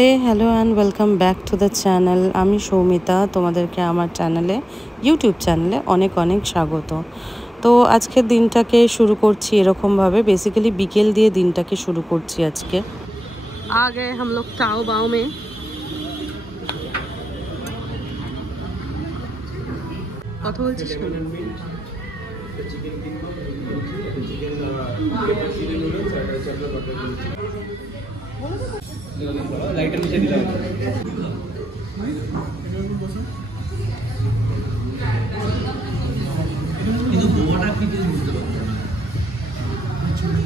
Hey hello and welcome back to the channel. আমি সৌমিতা, তোমাদেরকে আমার চ্যানেলে, ইউটিউব চ্যানেলে অনেক অনেক স্বাগত। তো আজকের দিনটাকে শুরু করছি এরকমভাবে, বেসিক্যালি বিকেল দিয়ে দিনটাকে শুরু করছি আজকে। আগে हम लोग टाओ बाओ में কথা বলছিস লাইটার নিচে দিলাম। কিন্তু গোয়াটা কি জিনিস বুঝতে পারছি না।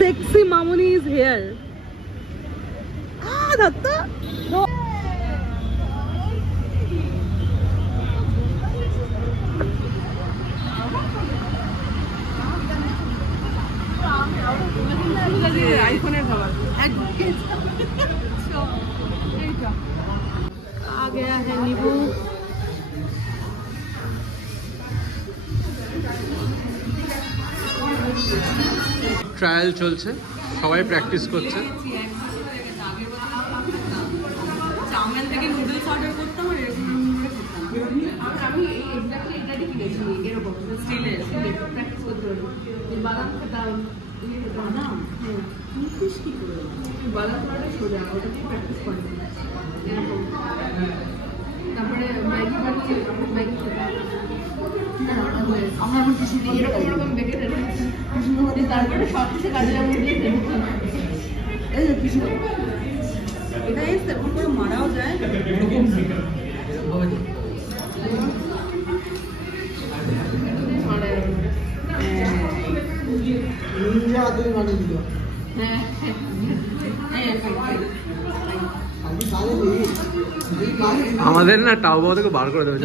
Sexy Mamuni is here. Datta. No. IPhone आ गया है नींबू। ট্রায়াল চলছে, সবাই প্র্যাকটিস করছে। চাউমিন থেকে নুডলস অর্ডার করতাম আর আমি এক্স্যাক্টলি এটাই কিনেছি, এরকম স্টিলের প্র্যাকটিস করতে হবে। বাদাম খেতাম, বাদাম ফিশ কি করে বাদাম খাওয়াটা সোজা, ওটা দিয়ে প্র্যাকটিস করে এরকম। তারপরে ম্যাগি বানিয়ে ম্যাগি খেতাম। আমরা এখন কিছু এরকম এরকম বেঁকে তারপরে সব কিছু কাজে লাগিয়ে এই যে কিছু এটা এরকম করে মারাও যায়। আমাদের না টাও বাও থেকে বার করে দেবে।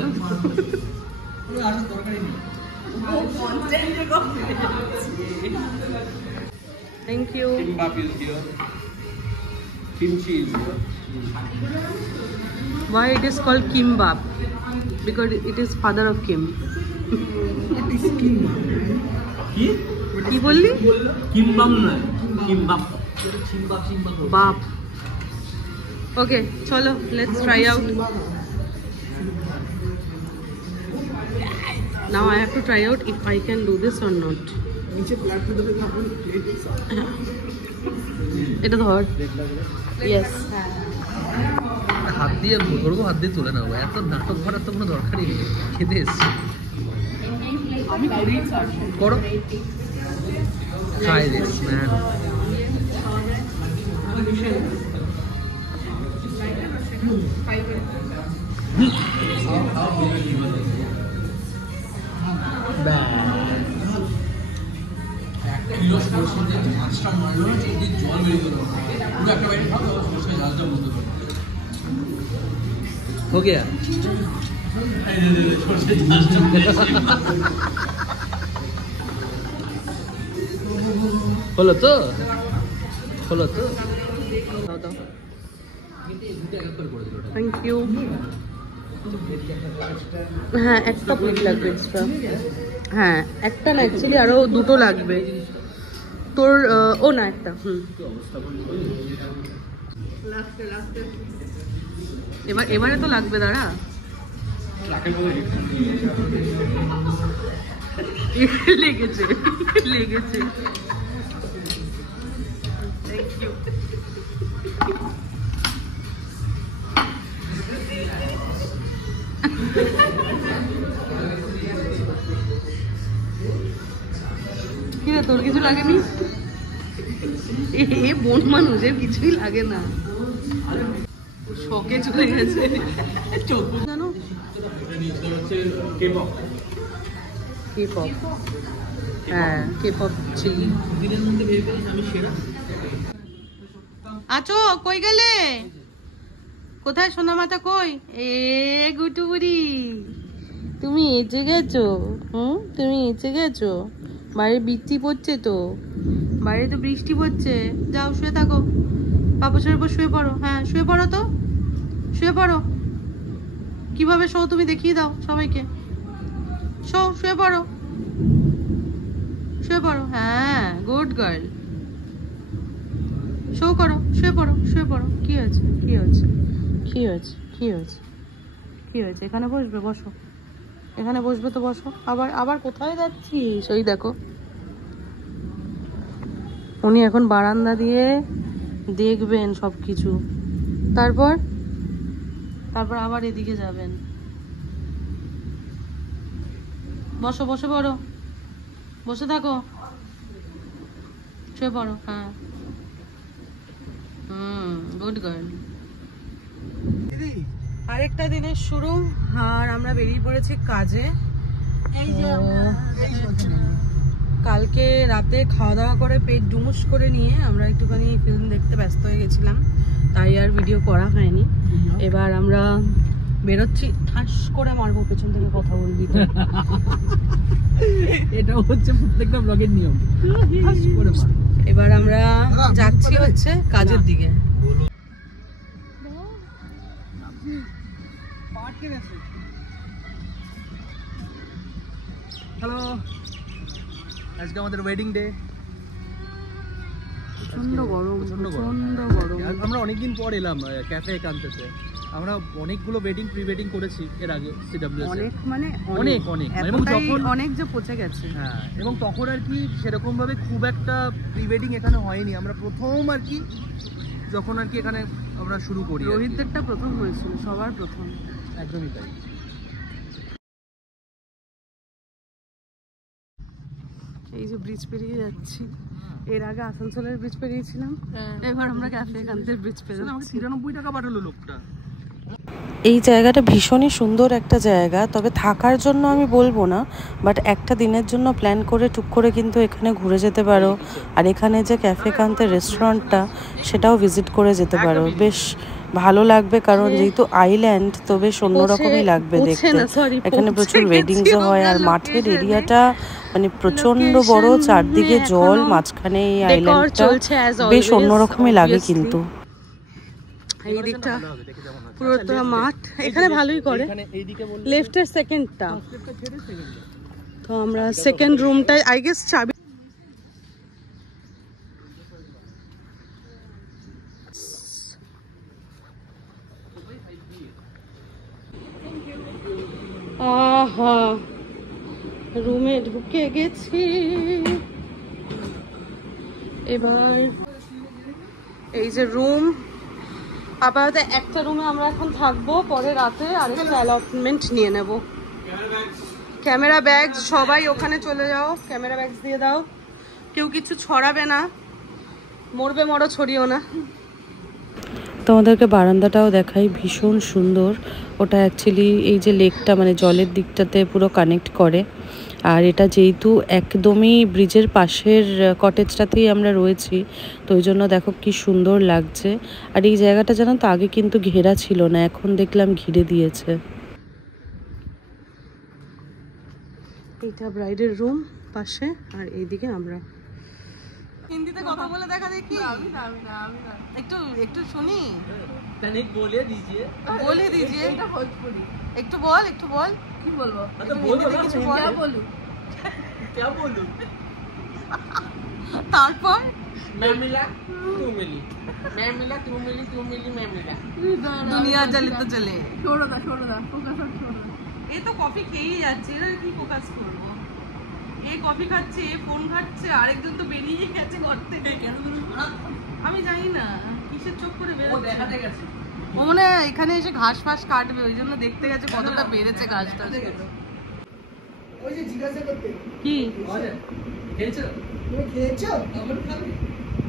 Thank you. Kimbap is here. Kimchi is here. Why it is called kimbap? Because it is father of Kim. What is kimbap? কি বললি? কিম্বাম না, কিম্বাপ। বাপ। Okay, চলো, let's try out. Now I have to try out if I can do this or not. नीचे plate पे दबे था, अपन plate এটা ধর। Yes. হাত দিয়ে ধরবো, হাত দিয়ে তুলে নাও। এত নাটক করার তো কোনো দরকারই নেই, খেতে এসছি। আমি করো, try this man. हो गया। হলো তো, হলো তো। Thank you. হ্যাঁ, একটা প্লেট লাগবে এক্সট্রা। হ্যাঁ, একটা না, অ্যাকচুয়ালি আরো দুটো লাগবে তোর। ও না, একটা। এবারে তো লাগবে, দাঁড়া। লেগেছে লেগেছে। Thank you. কিরে, তোর কিছু লাগেনি? এ বোন মানুষের কিছুই লাগে না, শখে চলে গেছে। জানো কেপপ, হ্যাঁ কেপপ চিলি। আছো, কই গেলে? কোথায় সোনা মাথা, কই? এ গুটু বুড়ি, তুমি এসে গেছো? তুমি এসে গেছো? বাইরে বৃষ্টি পড়ছে তো, বাইরে তো বৃষ্টি পড়ছে। যাও শুয়ে থাকো, পাপোশের উপর শুয়ে পড়ো। হ্যাঁ শুয়ে পড়ো, তো শুয়ে পড়ো। কিভাবে শো তুমি দেখিয়ে দাও সবাইকে। শো, শুয়ে পড়ো, শুয়ে পড়ো। হ্যাঁ, গুড গার্ল। শো করো, শুয়ে পড়ো, শুয়ে পড়ো। কি হয়েছে, কি হয়েছে, কি হয়েছে, কি হয়েছে, কি হয়েছে? এখানে বসবে, বসো। এখানে বসবে তো বসো। আবার আবার কোথায় যাচ্ছিস? ওই দেখো, উনি এখন বারান্দা দিয়ে দেখবেন সবকিছু, তারপর তারপর আবার এদিকে যাবেন। বসো, বসে পড়ো, বসে থাকো, শুয়ে পড়ো। হ্যাঁ, গুড গার্ল। আরেকটা দিনের শুরু, আর আমরা বেরিয়ে পড়েছি কাজে। কালকে রাতে খাওয়া দাওয়া করে পেট ডুমুস করে নিয়ে আমরা একটুখানি ফিল্ম দেখতে ব্যস্ত হয়ে গেছিলাম, তাই আর ভিডিও করা হয়নি। এবার আমরা বেরোচ্ছি। ঠাস করে মারবো, পেছন থেকে কথা বলবি তো। এটা হচ্ছে প্রত্যেকটা ব্লগের নিয়ম, ঠাস করে মার। এবার আমরা যাচ্ছি হচ্ছে কাজের দিকে। হ্যালো, আজকে আমাদের ওয়েডিং ডে। প্রচন্ড গরম, প্রচন্ড গরম। আমরা অনেকদিন পর এলাম ক্যাফে একান্তেতে। আমরা অনেকগুলো ওয়েডিং প্রি ওয়েডিং করেছি এর আগে সিডব্লিউএস। অনেক মানে অনেক অনেক, এবং যখন অনেক যে পচে গেছে। হ্যাঁ, এবং তখন আর কি সেরকম ভাবে খুব একটা প্রি ওয়েডিং এখানে হয়নি। আমরা প্রথম আর কি যখন আর কি এখানে আমরা শুরু করি, রোহিতদেরটা প্রথম হয়েছিল, সবার প্রথম। একদমই তাই। এই যে ব্রিজ পেরিয়ে যাচ্ছি, এর আগে আসানসোলের ব্রিজ পেরিয়েছিলাম, এবার আমরা ক্যাফে কান্তের ব্রিজ পেরিয়ে আমাকে 93 টাকা পাঠালো লোকটা। এই জায়গাটা ভীষণই সুন্দর একটা জায়গা, তবে থাকার জন্য আমি বলবো না, বাট একটা দিনের জন্য প্ল্যান করে টুক করে কিন্তু এখানে ঘুরে যেতে পারো। আর এখানে যে ক্যাফে কান্তের রেস্টুরেন্টটা, সেটাও ভিজিট করে যেতে পারো, বেশ ভালো লাগবে। কারণ যেহেতু আইল্যান্ড, তো বেশ অন্যরকমই লাগবে দেখতে। এখানে প্রচুর ওয়েডিংসও হয়, আর মাঠের এরিয়াটা মানে প্রচন্ড বড়, চারদিকে জল, মাঝখানে এই আইল্যান্ডটা, বেশ অন্যরকমই লাগে কিন্তু। এই দিকটা পুরোটা মাঠ, এখানে ভালোই করে। লেফটের সেকেন্ডটা, তো আমরা সেকেন্ড রুমটাই আই গেস চাবি। আহা, রুমে ঢুকে গেছি। এবার এই যে রুম, আপাতত একটা রুমে আমরা এখন থাকবো, পরে রাতে আরেকটা অ্যালটমেন্ট নিয়ে নেব। ক্যামেরা ব্যাগ সবাই ওখানে চলে যাও, ক্যামেরা ব্যাগ দিয়ে দাও, কেউ কিছু ছড়াবে না, মরবে মরো, ছড়িও না। তোমাদেরকে বারান্দাটাও দেখাই, ভীষণ সুন্দর। ওটা অ্যাকচুয়ালি এই যে লেকটা মানে জলের দিকটাতে পুরো কানেক্ট করে। আর এটা যেহেতু একদমই ব্রিজের পাশের কটেজটাতেই আমরা রয়েছি, তো ওই জন্য দেখো কি সুন্দর লাগছে। আর এই জায়গাটা জানো তো আগে কিন্তু ঘেরা ছিল না, এখন দেখলাম ঘিরে দিয়েছে। এইটা ব্রাইডের রুম পাশে, আর এইদিকে আমরা। হিন্দিতে কথা বলে দেখা দেখি, একটু একটু শুনি। বলে দিজিয়ে, বলে দিজিয়ে, একটু বল, একটু বল। কি বলবো? কিছু বল। क्या बोलूं? তারপর मैं मिला तू मिली, मैं मिला तू मिली, तू मिली मैं मिला, দুনিয়া চলে তো চলে। छोड़ो दा फोकस छोड़ो। এই তো কফি খেয়েই যাচ্ছে, এরা কি ফোকাস করবো? এই কফি খাচ্ছে, ফোন ঘাটছে, আরেকজন তো বেরিয়ে গেছে ঘর থেকে। কেন আমি জানি না, কিসের চোখ করে বেরোচ্ছে। ও দেখাতে গেছে, ও মনে হয় এখানে এসে ঘাস ফাস কাটবে, ওই জন্য দেখতে গেছে কতটা বেড়েছে ঘাসটা। ওই যে জিজ্ঞাসা করতে কি খেয়েছো? তুমি খেয়েছো? আমার খাবে?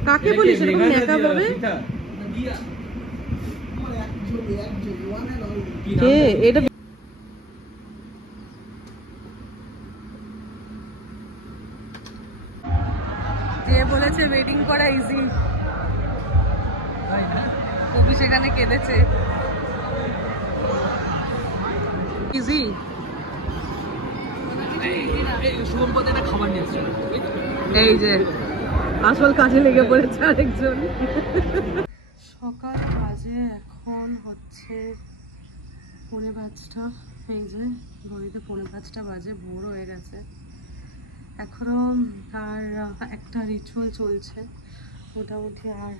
কাকে বলিস এরকম নেকা ভাবে? আমার এক জোড়ি ওয়ান এন্ড অনলি। কে এটা? যে বলেছে ওয়েডিং করা ইজি, কবি সেখানে কেঁদেছে। ইজি খাবার নিয়ে আসছে, এই যে আসল কাজে লেগে পড়েছে আরেকজন। সকাল বাজে এখন হচ্ছে 4:45। এই যে ঘড়িতে 4:45 বাজে, ভোর হয়ে গেছে। এখনও আর একটা রিচুয়াল চলছে, মোটামুটি আর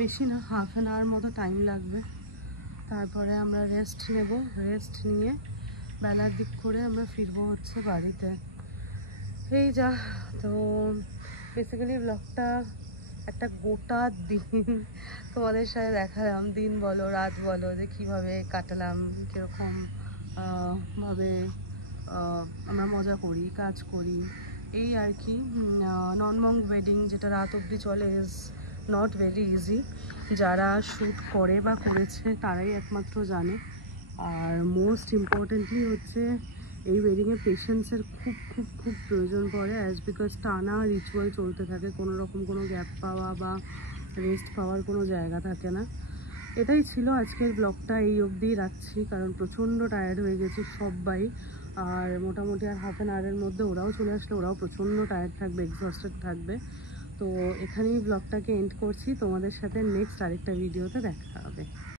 বেশি না, হাফ অ্যান আওয়ার মতো টাইম লাগবে। তারপরে আমরা রেস্ট নেব, রেস্ট নিয়ে বেলার দিক করে আমরা ফিরবো হচ্ছে বাড়িতে। এই যা। তো বেসিক্যালি ব্লগটা একটা গোটা দিন তোমাদের সাথে দেখালাম, দিন বলো রাত বলো, যে কীভাবে কাটালাম, কীরকম ভাবে আমরা মজা করি, কাজ করি, এই আর কি। নন-মঙ্ক ওয়েডিং যেটা রাত অবধি চলে ইজ নট ভেরি ইজি। যারা শ্যুট করে বা করেছে তারাই একমাত্র জানে। আর মোস্ট ইম্পর্টেন্টলি হচ্ছে এই ওয়েডিংয়ে পেশেন্সের খুব খুব খুব প্রয়োজন পড়ে, অ্যাজ বিকজ টানা রিচুয়াল চলতে থাকে, কোনো রকম কোনো গ্যাপ পাওয়া বা রেস্ট পাওয়ার কোনো জায়গা থাকে না। এটাই ছিল আজকের ব্লগটা, এই অবধিই রাখছি, কারণ প্রচণ্ড টায়ার্ড হয়ে গেছি সবাই। আর মোটামুটি আর হাফ অ্যান আওয়ারের মধ্যে ওরাও চলে আসলে, ওরাও প্রচণ্ড টায়ার্ড থাকবে, এক্সস্টেড থাকবে। তো এখানেই ব্লগটাকে এন্ড করছি, তোমাদের সাথে নেক্সট আরেকটা ভিডিওতে দেখা হবে।